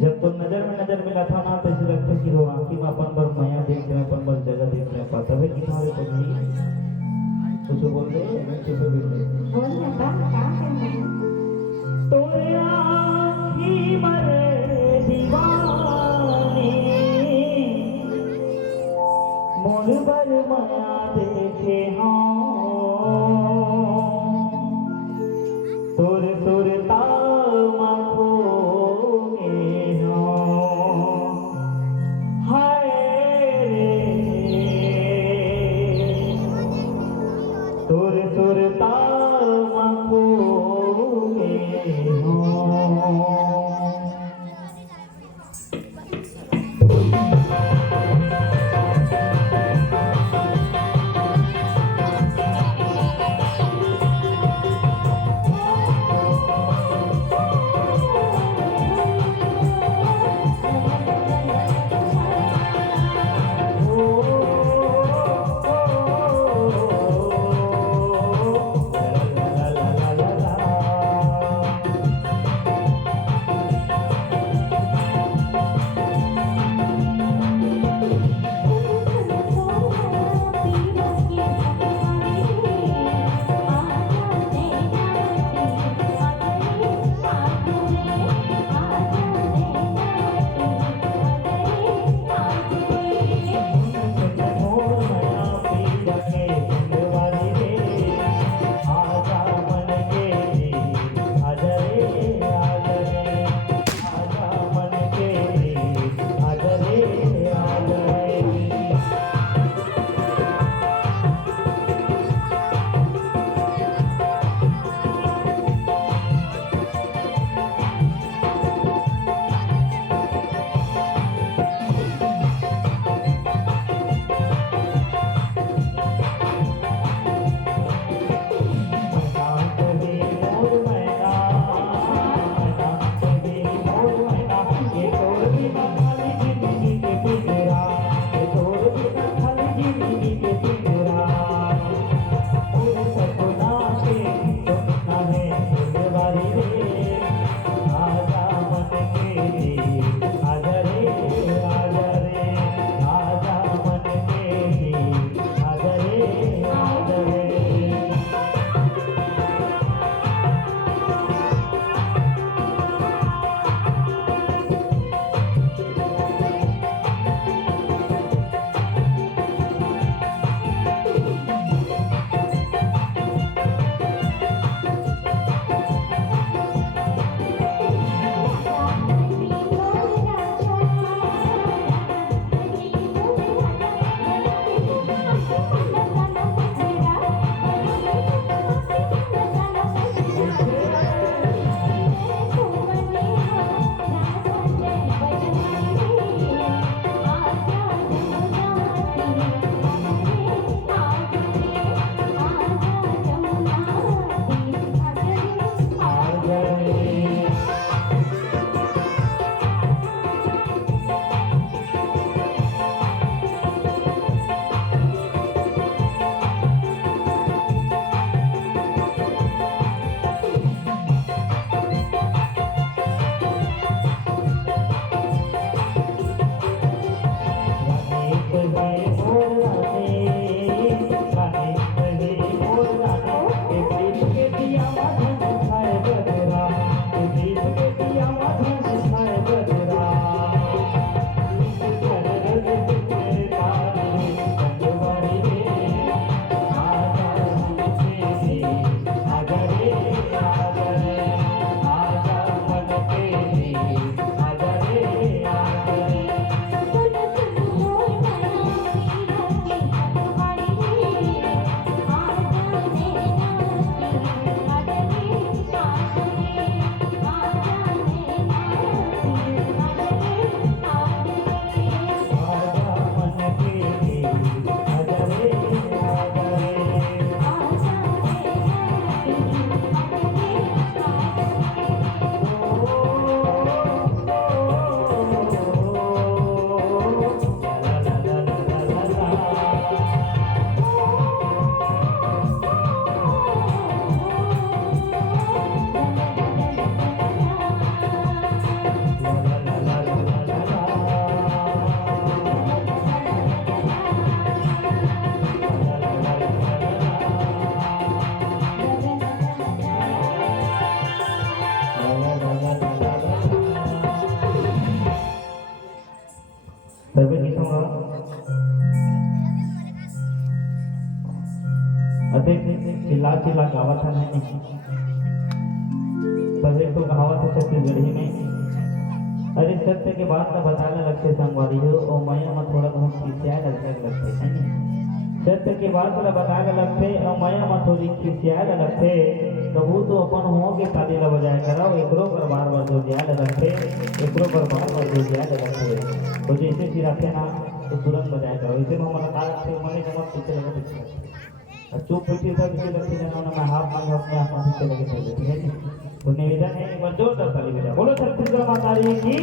जब तो नजर में नजर मिला था ना तो ऐसे लगता कि वो आंखी में अपन बर माया देख रहे हैं, अपन बर जगह देख रहे हैं, पता है कि तुम्हारे को नहीं कुछ बोल रहे हैं, मैं चुप बैठ गई। बोल ना बा का करना है? तोरे आँखी मरे दीवाने मोर बर माया देखे हाँ तोर तोर तामा खोगे हाँ हाय रे तोर तोर तामा खोगे हाँ। सर्वे किसों का अते चिल्ला चिल्ला गावत है नहीं पर एक तो कहावत है छत्तीसगढ़ी में अरे सत्य के बात का बताने लगते संगवारी हो और माया में थोड़ा बहुत खिसियाए लगते है नहीं सत्य के बात का बताने लगते और माया में थोड़ी खिसियाए लगते कबू तो अपन हो के ताली ला बजाय कराओ एकरो पर बार जो जाए लगते एकरो पर बार जो जाए लगते तो जैसे चिराते ना तो तुरंत बजाय करो इसे हम लगा रखते मने के मत पीछे लगे पीछे और चुप पीछे सब पीछे लगते जाना ना हाथ मांग अपने आप में पीछे लगे थे ठीक है तो निवेदन है एक बार जोरदार ताली बजाओ बोलो छत्तीसगढ़ माता रानी की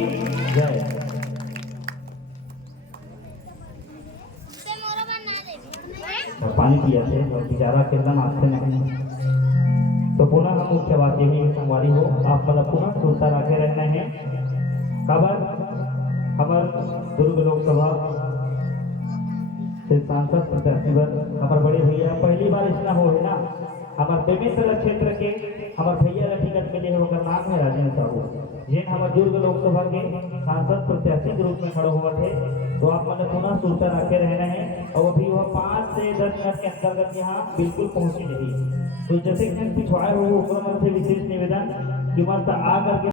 जय और पानी पिया थे और बेचारा कितना नाचते नहीं तो पुनः हम मुख्य बात यही है संगवारी हो आप मतलब पुनः सुनता रखे रहना है खबर हमार दुर्ग लोकसभा से सांसद प्रत्याशी हमारे बड़े भैया पहली बार इतना हो है ना हमारे बेमेतरा क्षेत्र के हमारे भैया का टिकट मिले है उनका नाम है राजेंद्र साहू जिन हमारे दुर्ग लोकसभा के सांसद प्रत्याशी के रूप में खड़े हुए थे तो आप मैंने पुनः सुनता रखे रहना है और अभी वह 5 से 10 मिनट के अंतर्गत यहाँ बिल्कुल पहुंची नहीं तो जैसे पिछवाड़े हो ऊपर से विशेष निवेदन कि मत आ करके